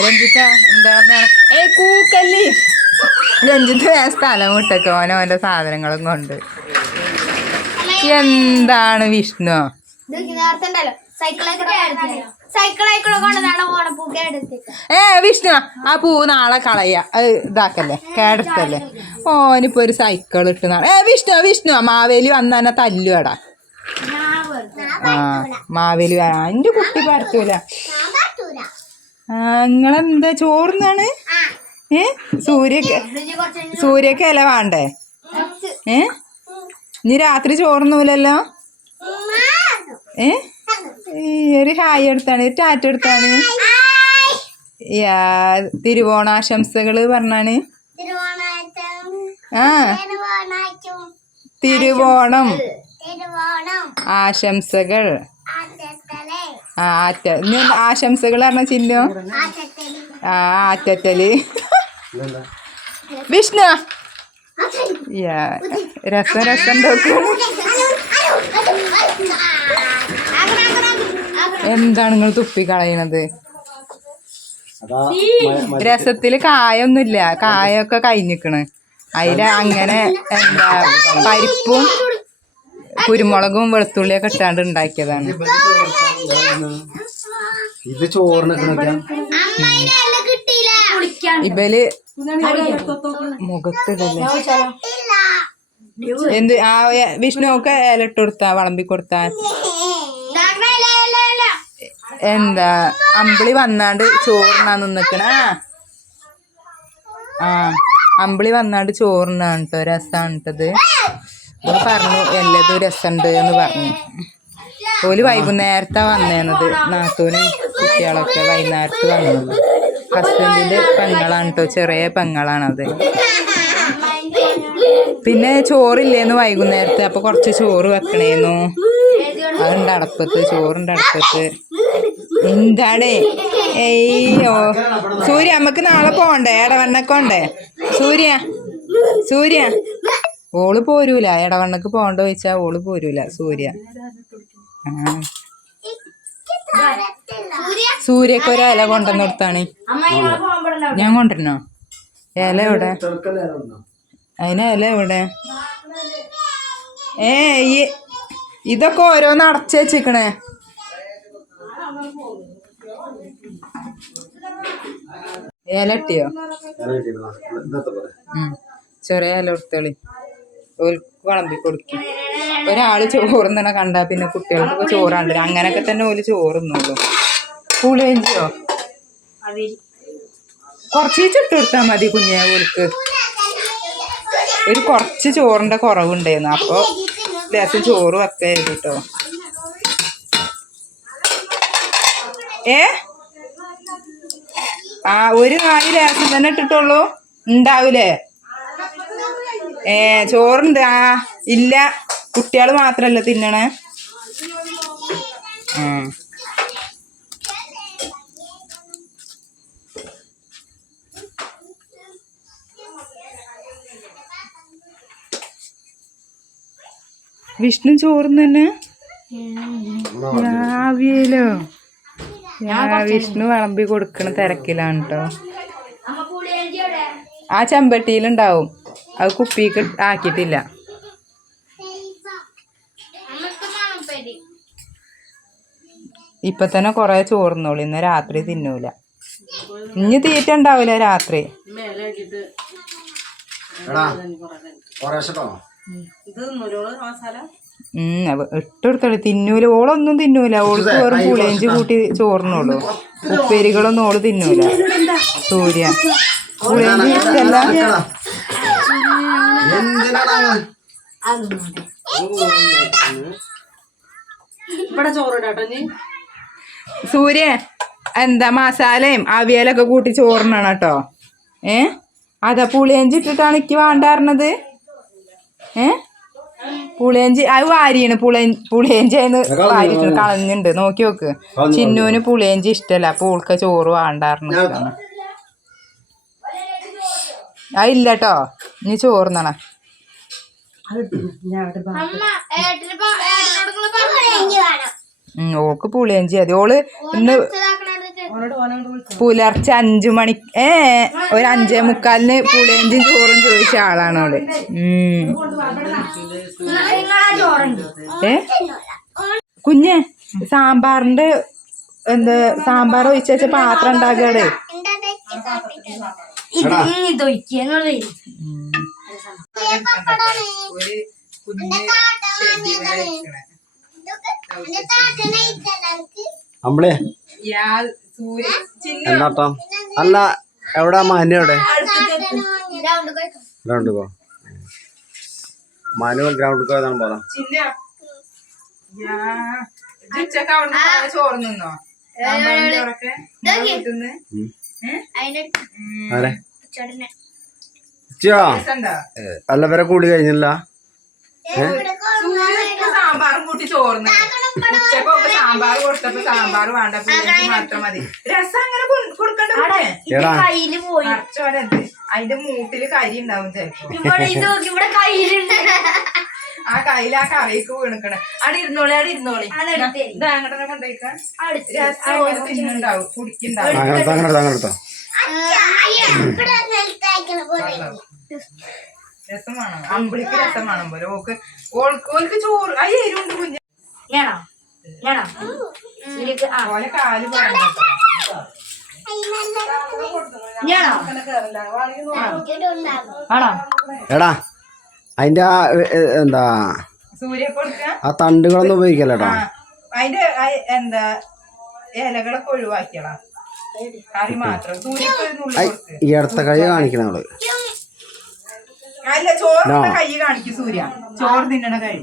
രഞ്ജിത്ത എന്താണ്? ഏ കൂക്കല്ലി. രഞ്ജിത്ത് വേറെ സ്ഥലം വിട്ടൊക്കെ ഓനോ ഓന്റെ സാധനങ്ങളും കൊണ്ട്. എന്താണ് വിഷ്ണു? ഏ വിഷ്ണു ആ പൂ നാളെ കളയ. ഇതാക്കല്ലേ കേടത്തല്ലേ ഓനിപ്പോ ഒരു സൈക്കിൾ ഇട്ട് നാളെ. ഏ വിഷ്ണു വിഷ്ണു മാവേലി വന്നെ തല്ലുവാടാ. ആ മാവേലി വേണം എന്റെ കുട്ടി പരത്തൂല. നിങ്ങളെന്താ ചോറുന്നാണ്? ഏ? സൂര്യക്ക് സൂര്യക്ക് ഇല വേണ്ടേ? ഏ? ഇനി രാത്രി ചോറുന്നൂലല്ലോ? ഏ? ഒരു ഹായ് എടുത്താണ് ഒരു ടാറ്റ എടുത്താണ്. യാ തിരുവോണാശംസകൾ പറഞ്ഞാണ്. ആ. തിരുവോണം. ആശംസകൾ. ആറ്റ. ഇനി ആശംസകൾ പറഞ്ഞ ആറ്റത്തലേ ആ ആറ്റത്തൽ. വിഷ്ണു? രസം രസം എന്താണ് നിങ്ങൾ തുപ്പി കളയണത്? രസത്തിൽ കായൊന്നുമില്ല. കായൊക്കെ കഴിഞ്ഞിക്കണ്. അതിൽ അങ്ങനെ എന്താ പരിപ്പും കുരുമുളകും വെളുത്തുള്ളിയൊക്കെ ഇട്ടാണ്ട് ഉണ്ടാക്കിയതാണ്. ഇത് ഇവൽ മുഖത്ത് എന്ത്? ആ വിഷ്ണു വിഷ്ണുവൊക്കെ ഇലട്ട് ഇട്ട് കൊടുത്താ വളമ്പി കൊടുത്താ? എന്താ? അമ്പിളി വന്നാണ്ട് ചോറിനാ നിന്നിക്കണ. ആ. അമ്പിളി വന്നാണ്ട് ചോറിനാണ് കേട്ടോ രസാണ് കേട്ടത് ഓൾ പറഞ്ഞു എല്ലാതും രസമുണ്ട് എന്ന് പറഞ്ഞു. ഓൽ വൈകുന്നേരത്താ വന്നേന്നത്. നാത്തൂനും കുട്ടികളൊക്കെ വൈകുന്നേരത്ത് വന്നത് ഹസ്ബൻഡിന്റെ പെങ്ങളാണ് കേട്ടോ ചെറിയ പെങ്ങളാണത് പിന്നെ ചോറില്ലേന്ന് വൈകുന്നേരത്തെ അപ്പൊ കുറച്ച് ചോറ് വെക്കണേന്നു. അതുണ്ട് അടപ്പത്ത് ചോറുണ്ട് അടപ്പത്ത്. എന്താണ്? ഏയ്യോ സൂര്യ നമുക്ക് നാളെ പോണ്ടേ? ഇടവണ്ണക്കോണ്ടേ സൂര്യ സൂര്യ. ഓൾ പോരൂല. ഇടവണ്ണക്ക് പോണ്ട ചോദിച്ചാ ഓൾ പോരൂല സൂര്യ. സൂര്യക്ക് ഒരു ഇല കൊണ്ടുവന്ന് കൊടുത്താണ്. ഞാൻ കൊണ്ടുവരണോ? ഇല എവിടെ? അതിന് ഇല എവിടെ? ഏ ഈ ഇതൊക്കെ ഓരോന്ന് അടച്ചു വെച്ചിക്കണേ. ഏലട്ടിയോ ചെറിയ ഇല കൊടുത്തോളി. ഓൽക്ക് വിളമ്പി കൊടുക്കും. ഒരാൾ ചോറുന്നണ കണ്ടാ പിന്നെ കുട്ടികൾക്കൊക്കെ ചോറാണ്ട് അങ്ങനൊക്കെ തന്നെ ഓൽ ചോറുന്നുള്ളൂ പുളിയഞ്ചിയോ കുറച്ച് ഇട്ട് കൊടുത്താൽ മതി കുഞ്ഞേ ഓൽക്ക്. ഒരു കുറച്ച് ചോറിന്റെ കുറവുണ്ടായിരുന്നു അപ്പോൾ ലേശം ചോറ് വെക്കായിരുന്നു കേട്ടോ ഏ? ആ ഒരു നാല് ലേശം തന്നെ ഇട്ടിട്ടുള്ളൂ. ഉണ്ടാവൂലേ? ഏ ചോറുണ്ട്? ആ ഇല്ല. കുട്ടികൾ മാത്രല്ല തിന്നണേ? വിഷ്ണു ചോറും തന്നെ? രാവിലോ വിഷ്ണു വിളമ്പി കൊടുക്കണ തിരക്കിലാണ് കേട്ടോ ആ ചെമ്പട്ടിയിലുണ്ടാവും. അത് കുപ്പിക്ക് ആക്കിയിട്ടില്ല. ഇപ്പൊ തന്നെ കൊറേ ചോറുന്നോളൂ ഇന്ന് രാത്രി തിന്നൂല. ഇനി തീറ്റ ഉണ്ടാവില്ല രാത്രി. ഇട്ടെടുത്തോളൂ തിന്നൂല. ഓളൊന്നും തിന്നൂല. ഓൾക്ക് വേറെ പുളിയഞ്ചി കൂട്ടി ചോറിനോളൂ ഉപ്പേരികളൊന്നും ഓൾ തിന്നൂല. സൂര്യ. പുളിയഞ്ചി ഇഷ്ടല്ല. എന്തിനാടാ? സൂര്യ എന്താ മസാലയും അവിയലൊക്കെ കൂട്ടി ചോറിനാണ് കേട്ടോ. ഏ? അതാ പുളിയഞ്ചി ഇട്ടിട്ടാണ് എനിക്ക് വേണ്ടായിരുന്നത് ഏ? പുളിയഞ്ചി അത് വാരിയാണ് പുളിയ പുളിയഞ്ചി അതിന് വാരിട്ട് കളഞ്ഞിണ്ട് നോക്കി നോക്ക്. ചിന്നൂന് പുളിയഞ്ചി ഇഷ്ടല്ല അപ്പൊ ഓൾക്ക് ചോറ് വേണ്ടായിരുന്നു അതില്ല കേട്ടോ നീ ചോർന്നണ. ഓക്ക് പുളിയഞ്ചി മതി. ഓൾ ഇന്ന് പുലർച്ചെ അഞ്ചു മണി ഏ ഒരു അഞ്ചേ മുക്കാലിന് പുളിയഞ്ചും ചോറും ചോദിച്ച ആളാണ് അവൾ. ഏ? കുഞ്ഞ് സാമ്പാറിന്റെ എന്താ സാമ്പാർ ഒഴിച്ച വെച്ച പാത്രം ഉണ്ടാക്കുകയാണ് ഒരു അമ്പളേ ഇയാൾ സൂര്യ ചിന്ന എന്താട്ടോ അല്ല എവിടെ മാനു എവിടെ ഗ്രൗണ്ട് പോ. മനു ഗ്രൗണ്ട് പോയതാണ് പറ ചിന്ന യാ, ഉച്ചയ്ക്ക് അവിടുന്ന് ചോറ് നിന്നോ വീട്ടിന്ന്? ഉം. അല്ല വരെ കൂടി കഴിഞ്ഞില്ല? സാമ്പാറും കൂട്ടി ചോർന്ന് ഉച്ചക്കൊക്കെ സാമ്പാർ കൊടുത്തപ്പോ സാമ്പാർ വേണ്ട മാത്രം മതി. രസം അങ്ങനെ കൊടുക്കണ്ട അതിന്റെ മൂട്ടിൽ കരി ഉണ്ടാവും ചിലപ്പോ. ഇവിടെ കയ്യിലുണ്ട്. ആ കയ്യിൽ ആ കറിയൊക്കെ വീണിക്കണ. അവിടെ ഇരുന്നോളി അവിടെ ഇരുന്നോളി. അതെടുത്തേ. ഇതാ അങ്ങോട്ട് കൊണ്ടുപോയിക്കാം അടുത്ത്. രസം അങ്ങനെ തിന്നുണ്ടാവും കുടിക്കുണ്ടാവും അങ്ങനെ എടുത്തോ അങ്ങനെ എടുത്തോ അങ്ങനെ എടുത്തോ ഇവിടെ നിലത്തേക്കണ പോലെ രസം വേണം അമ്പിളിക്ക് രസം വേണം പോലെ. ഓക്ക് ഓൾക്ക് ഓൾക്ക് ചോറ് അയ്യ എരുണ്ട് കുഞ്ഞ്. ഞാനോ? ഞാനോ? ആ. ഓലെ കാൽ പറഞ്ഞു എടാ അതിന്റെ ആ എന്താ ആ തണ്ടുകളൊന്നും ഉപയോഗിക്കല്ലേട്ടാ ആ, അതിന്റെ എന്താ ഇലകളൊക്കെ ഒഴിവാക്കിയളാ കറി മാത്രം. ഈ അടുത്ത കൈ കാണിക്കണ നമ്മൾ അല്ല ചോറിന്റെ കൈ കാണിക്കും സൂര്യ. ചോറ് തിന്നണ കഴി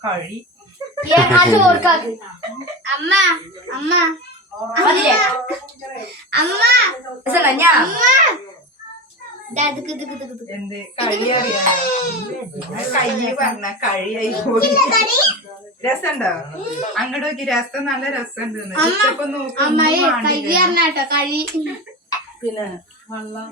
കഴി അമ്മ അമ്മ അമ്മ. ഞാൻ എന്ത്? കഴി അറിയാനോ കൈ പറഞ്ഞ കഴിയായി പോയി. രസണ്ടോ? അങ്ങോട്ട് നോക്കി രസം നല്ല രസമുണ്ട് ഉച്ചക്കൊന്നും നോക്കി പിന്നെ വെള്ളം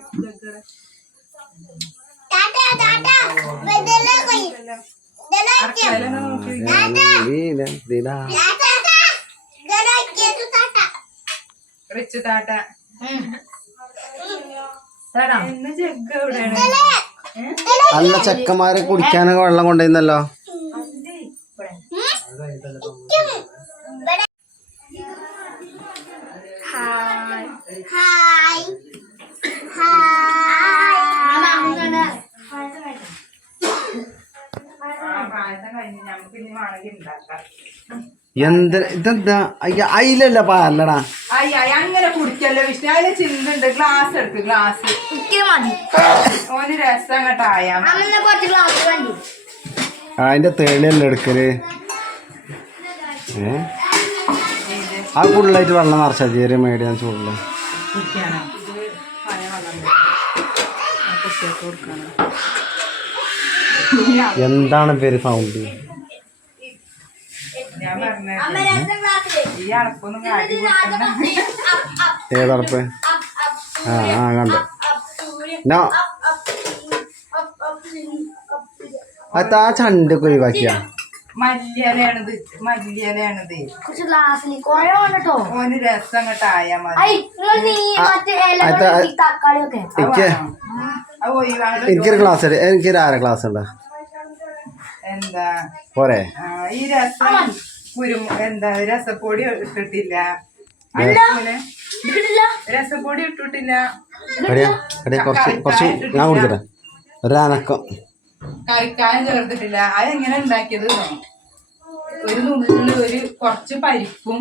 റിച്ച് താട്ട അല്ല ചെക്കന്മാരെ കുടിക്കാനൊക്കെ വെള്ളം കൊണ്ടുവന്നല്ലോ എന്ത്? ഇതെന്താ? അയ്യ അയിലല്ല പാലടാ അതിലെ ചിന്തുണ്ട് ഗ്ലാസ് എടുക്ക് ഗ്ലാസ് മതി. ഓന് രസം അമ്മ കുറച്ച് ഗ്ലാസ് വേണ്ടി? അതിന്റെ തേണിയല്ലേ എടുക്കൽ? ഏ? ആ കൂടുതലായിട്ട് വെള്ളം നിറച്ചാ ചെറിയ മേടിയാൻ ചൂടില്ല എന്താണ് പേര് സൗണ്ട് ഞാൻ പറഞ്ഞത് ഈ കാട്ടി ആ ആ കണ്ടു. നോ. അത് ആ ചണ്ട് ഒഴിവാക്കിയ. മല്ലിയലയാണിത്. മല്ലിയലയാണിത്. ഓന് രസം കേട്ടായ മതി. എനിക്ക് എനിക്കൊരു ക്ലാസ് ഉണ്ട് എനിക്കൊരു ആരാ ക്ലാസ് ഉണ്ട്? എന്താ? പോരെ. ആ, ഈ രസം കുരു എന്താ രസപ്പൊടി ഇട്ടിട്ടില്ല. രസപ്പൊടി ഇട്ടിട്ടില്ല. കുറച്ച് കുറച്ച് ഞാൻ കുടിക്കട്ടെ. ഒരു അനക്കം കറിക്കായം ചേർത്തിട്ടില്ല അതെങ്ങനെ ഉണ്ടാക്കിയത്? ഒരു നുള്ളിൽ ഒരു കുറച്ച് പരിപ്പും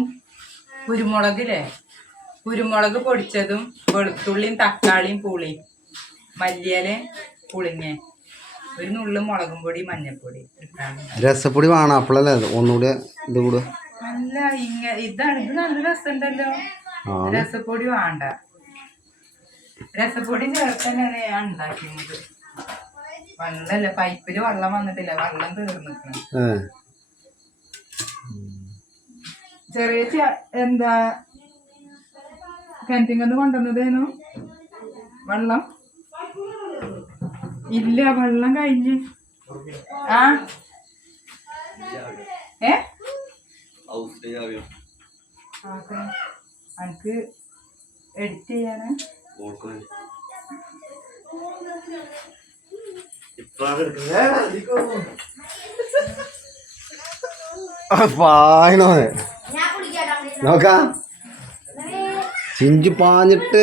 കുരുമുളകില്ലേ? കുരുമുളക് പൊടിച്ചതും വെളുത്തുള്ളിയും തക്കാളിയും പുളിയും. മല്ലിയൽ പുളിങ്ങ ഒരു നുള്ളു മുളകും പൊടി മഞ്ഞൾപ്പൊടി രസപ്പൊടി വേണം അപ്പോഴല്ലേ ഒന്നുകൂടി ഇത് കൂടെ. അല്ല ഇങ്ങ ഇതാണ്. ഇത് നല്ല രസമുണ്ടല്ലോ രസപ്പൊടി വേണ്ട. രസപ്പൊടി ചേർത്തന്നെയാണ് ഞാൻ ഉണ്ടാക്കിയത്. വെള്ളല്ല പൈപ്പിൽ വെള്ളം വന്നിട്ടില്ല. വെള്ളം തീർന്നിക്കണം. ചെറിയ എന്താ കിണറ്റിങ്ങന്ന് കൊണ്ടുവന്നതേനു? വെള്ളം? ഇല്ല വെള്ളം കഴിഞ്ഞ്. ആ? ഏ? അനക്ക് എഡിറ്റ് ചെയ്യാന്? പായണോ നോക്കാം. ചിഞ്ചു പാഞ്ഞിട്ട്